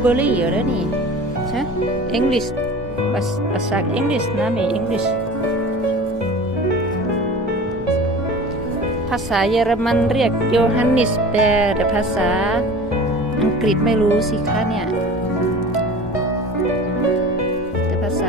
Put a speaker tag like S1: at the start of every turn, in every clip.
S1: เบอรี่แล้วนี่ใช่อังกฤษภาษาอังกฤษนะมีอังกฤษภาษาเยอรมันเรียกโยฮันนิสเบร์แต่ภาษาอังกฤษไม่รู้สิคะเนี่ย แต่ภาษา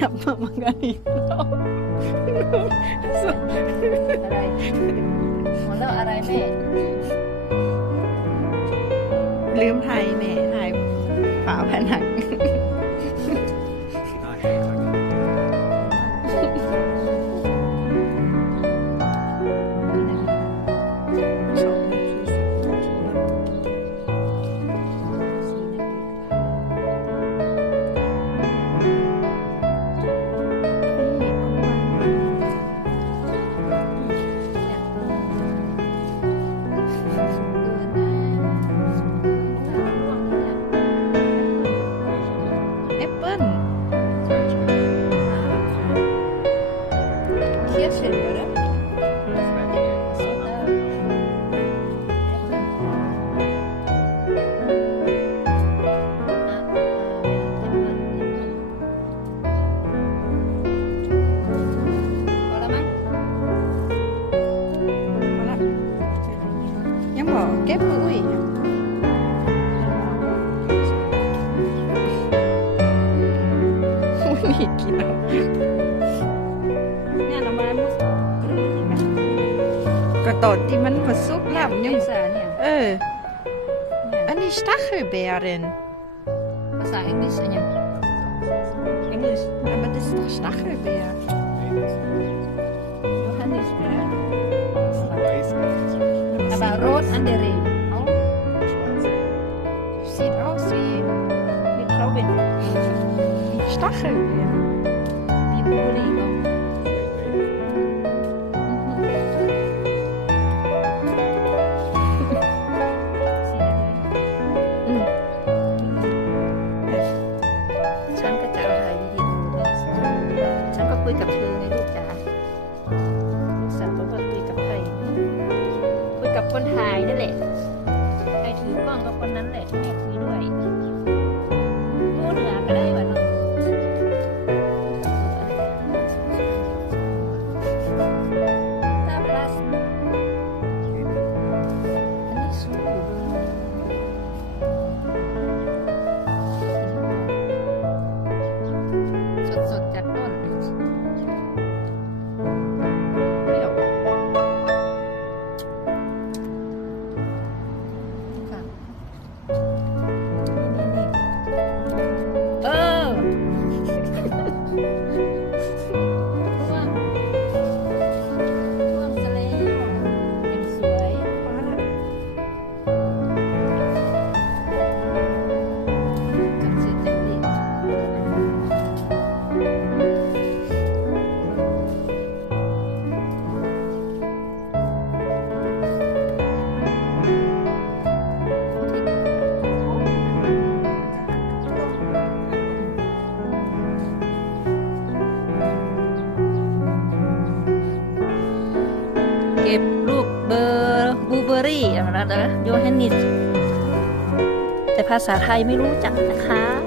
S1: siapa Manggalino? อะไราะอะไรแม่ ลืม
S2: ไทย
S1: แม่
S2: ไทยฝาผนัง
S1: It's Epan. dort.
S2: Die man versucht
S1: ja, haben. Ja.
S2: Äh. Ja. An Stachelbeeren.
S1: Was ist Englisch? Ja. Englisch.
S2: Aber das ist doch Stachelbeer.
S1: Johannisbeer. Aber rot an der Reh. Oh.
S2: Sieht aus wie,
S1: wie Trauben.
S2: Stachelbeer.
S1: Wie Bolino. นั้นแหละที่แม่คุยด้วย เก็บรูปเบอร์บูเบอรี่อะไรนะโยฮันนิสแต่ภาษาไทยไม่รู้จักนะคะ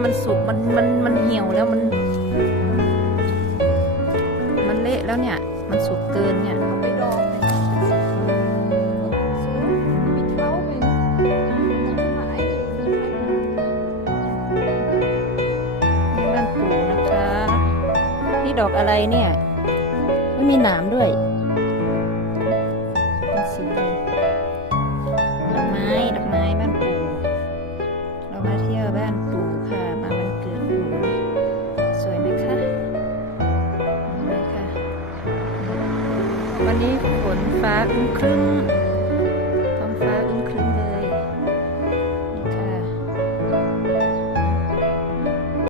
S1: เนี่ยมันสุกมันมันมันเหี่ยวแล้วมัน มันเละแล้วเนี่ย มันสุกเกินเนี่ย
S2: เอาเป็น
S1: บ้านปู่นะคะนี่ดอกอะไรเนี่ย ไม่มีหนามด้วย วันนี้ฝนฟ้าอึมครึ้มท้องฟ้าอึมค